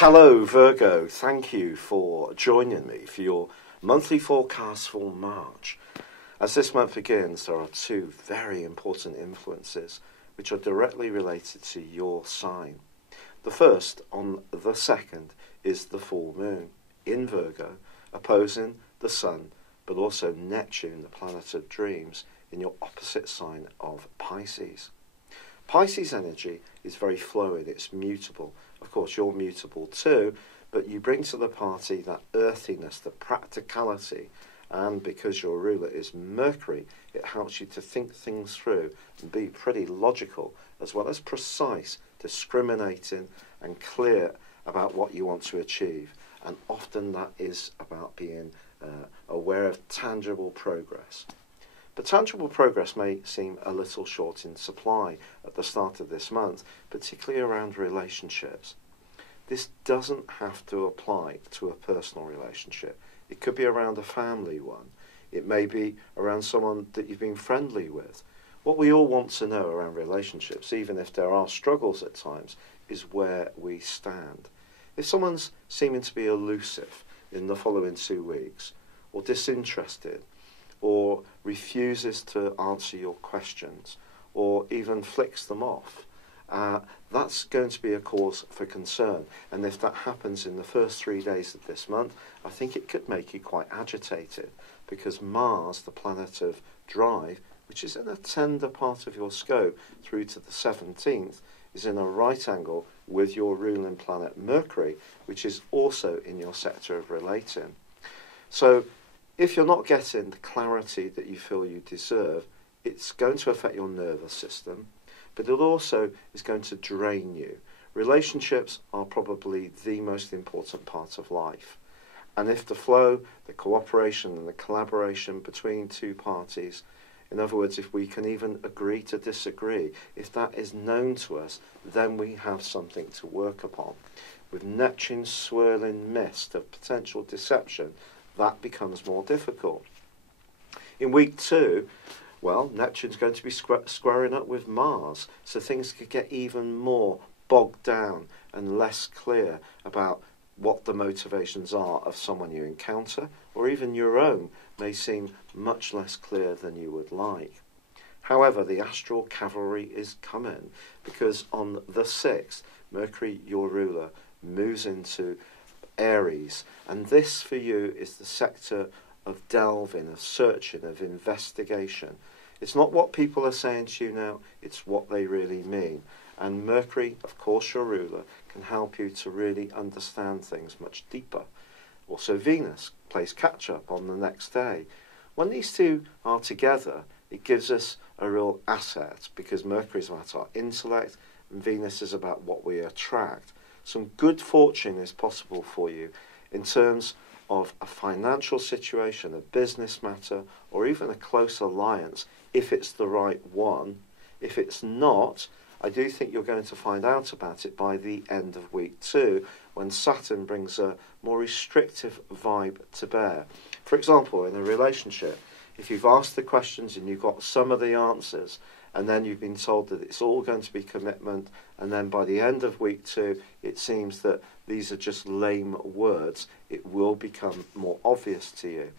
Hello Virgo, thank you for joining me for your monthly forecast for March. As this month begins, there are two very important influences which are directly related to your sign. The first, on the 2nd, is the full moon in Virgo, opposing the Sun, but also Neptune, the planet of dreams, in your opposite sign of Pisces. Pisces energy is very fluid, it's mutable. Of course, you're mutable too, but you bring to the party that earthiness, the practicality, and because your ruler is Mercury, it helps you to think things through and be pretty logical, as well as precise, discriminating and clear about what you want to achieve. And often that is about being aware of tangible progress. But tangible progress may seem a little short in supply at the start of this month, particularly around relationships. This doesn't have to apply to a personal relationship. It could be around a family one. It may be around someone that you've been friendly with. What we all want to know around relationships, even if there are struggles at times, is where we stand. If someone's seeming to be elusive in the following 2 weeks, or disinterested, or refuses to answer your questions, or even flicks them off, that's going to be a cause for concern. And if that happens in the first 3 days of this month, I think it could make you quite agitated, because Mars, the planet of drive, which is in a tender part of your scope through to the 17th, is in a right angle with your ruling planet Mercury, which is also in your sector of relating. So if you're not getting the clarity that you feel you deserve, it's going to affect your nervous system, but it also is going to drain you. Relationships are probably the most important part of life. And if the flow, the cooperation and the collaboration between two parties, in other words, if we can even agree to disagree, if that is known to us, then we have something to work upon. With Neptune's swirling mist of potential deception, that becomes more difficult. In week 2, well, Neptune's going to be squaring up with Mars, so things could get even more bogged down and less clear about what the motivations are of someone you encounter, or even your own may seem much less clear than you would like. However, the astral cavalry is coming, because on the 6th, Mercury, your ruler, moves into Aries, and this for you is the sector of delving, of searching, of investigation. It's not what people are saying to you now, it's what they really mean. And Mercury, of course your ruler, can help you to really understand things much deeper. Also Venus plays catch up on the next day. When these two are together, it gives us a real asset, because Mercury is about our intellect and Venus is about what we attract. Some good fortune is possible for you in terms of a financial situation, a business matter, or even a close alliance, if it's the right one. If it's not, I do think you're going to find out about it by the end of week 2, when Saturn brings a more restrictive vibe to bear. For example, in a relationship, if you've asked the questions and you've got some of the answers, and then you've been told that it's all going to be commitment, and then by the end of week 2, it seems that these are just lame words, it will become more obvious to you.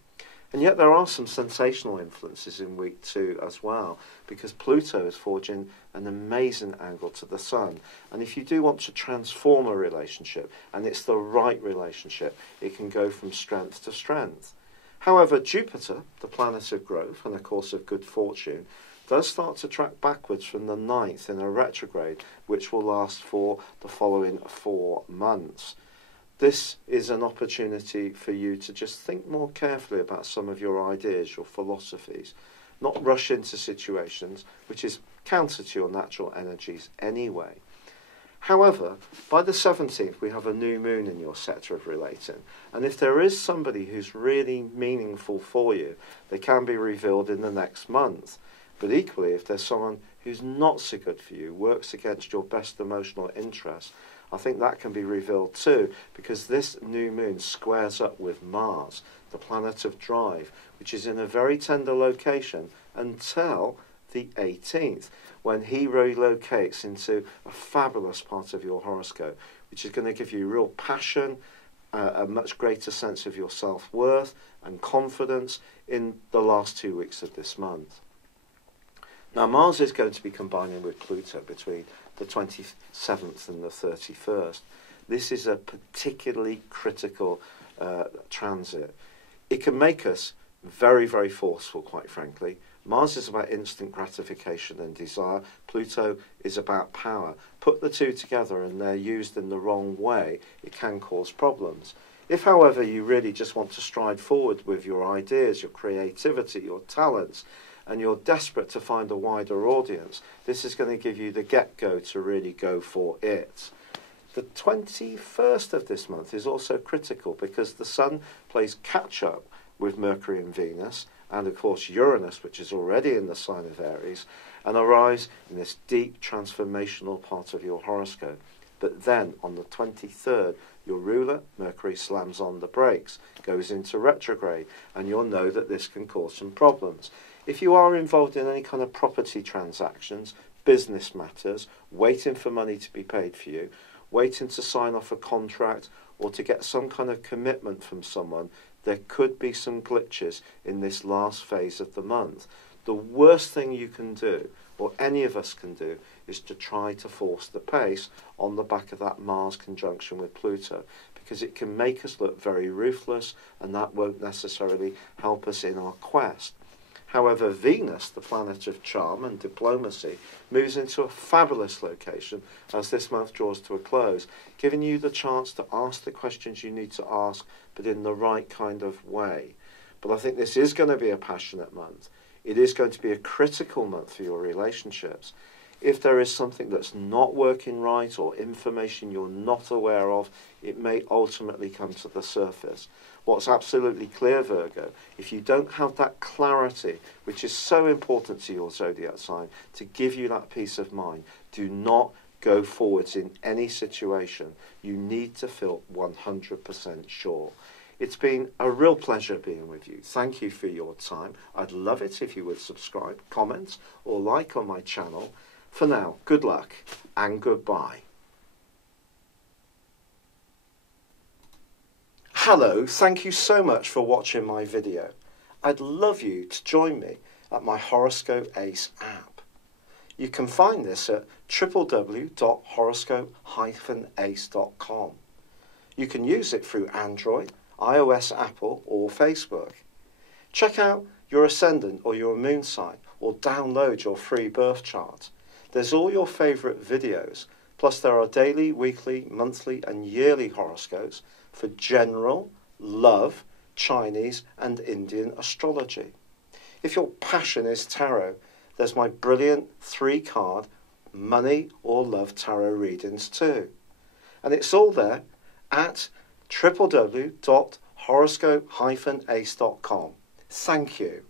And yet there are some sensational influences in week 2 as well, because Pluto is forging an amazing angle to the Sun. And if you do want to transform a relationship, and it's the right relationship, it can go from strength to strength. However, Jupiter, the planet of growth and of course of good fortune, does start to track backwards from the 9th in a retrograde, which will last for the following 4 months. This is an opportunity for you to just think more carefully about some of your ideas, your philosophies, not rush into situations, which is counter to your natural energies anyway. However, by the 17th, we have a new moon in your sector of relating, and if there is somebody who's really meaningful for you, they can be revealed in the next month. But equally, if there's someone who's not so good for you, works against your best emotional interests, I think that can be revealed too, because this new moon squares up with Mars, the planet of drive, which is in a very tender location until the 18th, when he relocates into a fabulous part of your horoscope, which is going to give you real passion, a much greater sense of your self-worth and confidence in the last 2 weeks of this month. Now, Mars is going to be combining with Pluto between the 27th and the 31st. This is a particularly critical transit. It can make us very, very forceful, quite frankly. Mars is about instant gratification and desire. Pluto is about power. Put the two together and they're used in the wrong way, it can cause problems. If, however, you really just want to stride forward with your ideas, your creativity, your talents, and you're desperate to find a wider audience, this is going to give you the get-go to really go for it. The 21st of this month is also critical because the Sun plays catch-up with Mercury and Venus, and of course Uranus, which is already in the sign of Aries, and arrives in this deep transformational part of your horoscope. But then on the 23rd, your ruler, Mercury, slams on the brakes, goes into retrograde, and you'll know that this can cause some problems. If you are involved in any kind of property transactions, business matters, waiting for money to be paid for you, waiting to sign off a contract, or to get some kind of commitment from someone, there could be some glitches in this last phase of the month. The worst thing you can do, or any of us can do, is to try to force the pace on the back of that Mars conjunction with Pluto, because it can make us look very ruthless, and that won't necessarily help us in our quest. However, Venus, the planet of charm and diplomacy, moves into a fabulous location as this month draws to a close, giving you the chance to ask the questions you need to ask, but in the right kind of way. But I think this is going to be a passionate month. It is going to be a critical month for your relationships. If there is something that's not working right or information you're not aware of, it may ultimately come to the surface. What's absolutely clear, Virgo, if you don't have that clarity, which is so important to your zodiac sign, to give you that peace of mind, do not go forwards in any situation. You need to feel 100% sure. It's been a real pleasure being with you. Thank you for your time. I'd love it if you would subscribe, comment, or like on my channel. For now, good luck and goodbye. Hello, thank you so much for watching my video. I'd love you to join me at my Horoscope Ace app. You can find this at www.horoscope-ace.com. You can use it through Android, iOS, Apple, or Facebook. Check out your ascendant or your moon sign, or download your free birth chart. There's all your favourite videos, plus there are daily, weekly, monthly and yearly horoscopes for general, love, Chinese and Indian astrology. If your passion is tarot, there's my brilliant 3-card money or love tarot readings too. And it's all there at www.horoscope-ace.com. Thank you.